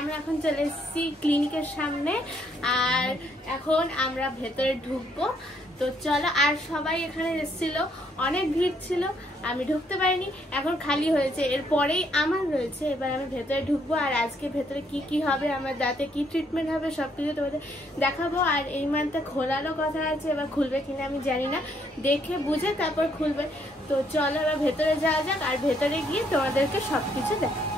আমরা এখন চলে এসেছি ক্লিনিকের সামনে আর এখন আমরা ভেতরে ঢুকবো। তো চলো, আর সবাই এখানে এসেছিল, অনেক ভিড় ছিল, আমি ঢুকতে পারিনি, এখন খালি হয়েছে, এরপরেই আমার রয়েছে। এবার আমি ভেতরে ঢুকবো আর আজকে ভেতরে কি কি হবে, আমার দাঁতে কি ট্রিটমেন্ট হবে সবকিছু তোমাদের দেখাবো। আর এই মান্থে খোলারও কথা আছে, এবার খুলবে কিনা আমি জানি না, দেখে বুঝে তারপর খুলবে। তো চলো এবার ভেতরে যাওয়া যাক আর ভেতরে গিয়ে তোমাদেরকে সবকিছু দেখাবো।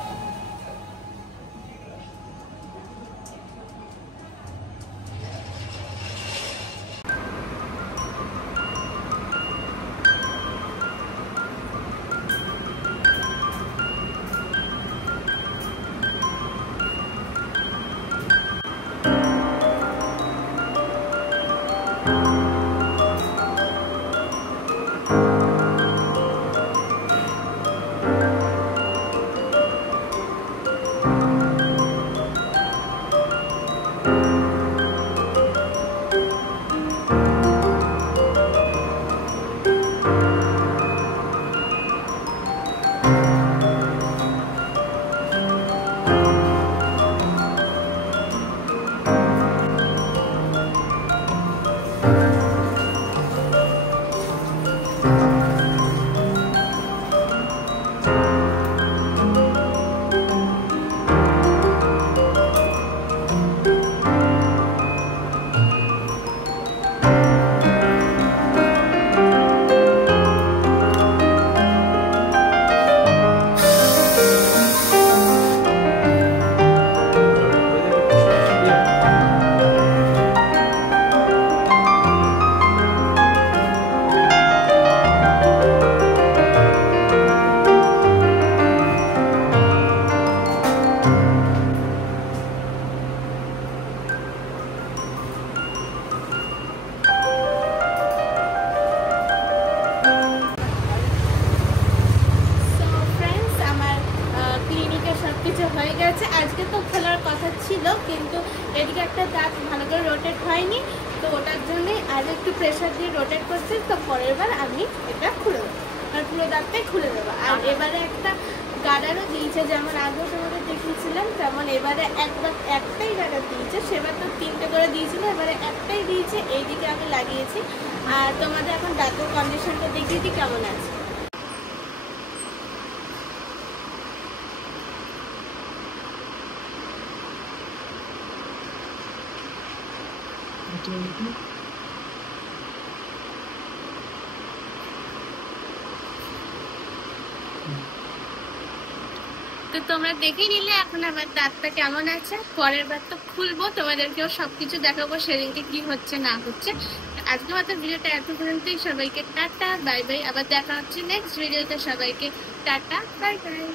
সবকিছু হয়ে গেছে, আজকে তো খোলার কথা ছিল কিন্তু এদিকে একটা দাঁত ভালো করে রোটেট হয়নি, তো ওটার জন্যই আজ একটু প্রেশার দিয়ে রোটেট করছি। তো পরের বার আমি এটা খুলে দেবো, আর পুরো দাঁতটাই খুলে দেবো। আর এবারে একটা গার্ডারও দিয়েছে, যেমন আগেও তোমাদের দেখিয়েছিলাম তেমন এবারে একটাই গার্ডার দিয়েছে, সেবার তো 3টে করে দিয়েছিল, এবারে একটাই দিয়েছে, এইদিকে আমি লাগিয়েছি। আর তোমাদের এখন দাঁতের কন্ডিশনটা দেখিয়ে দিই কেমন আছে। তো তোমরা দেখে নিলে এখন আমার দাঁতটা কেমন আছে, পরের বার তো খুলবো, তোমাদেরকেও সবকিছু দেখাবো সেদিনকে কি হচ্ছে না হচ্ছে। আজকে মাত্র ভিডিওটা এত পর্যন্তই, সবাইকে টাটা বাই বাই, আবার দেখা হচ্ছে নেক্সট ভিডিওতে, সবাইকে টাটা বাই বাই।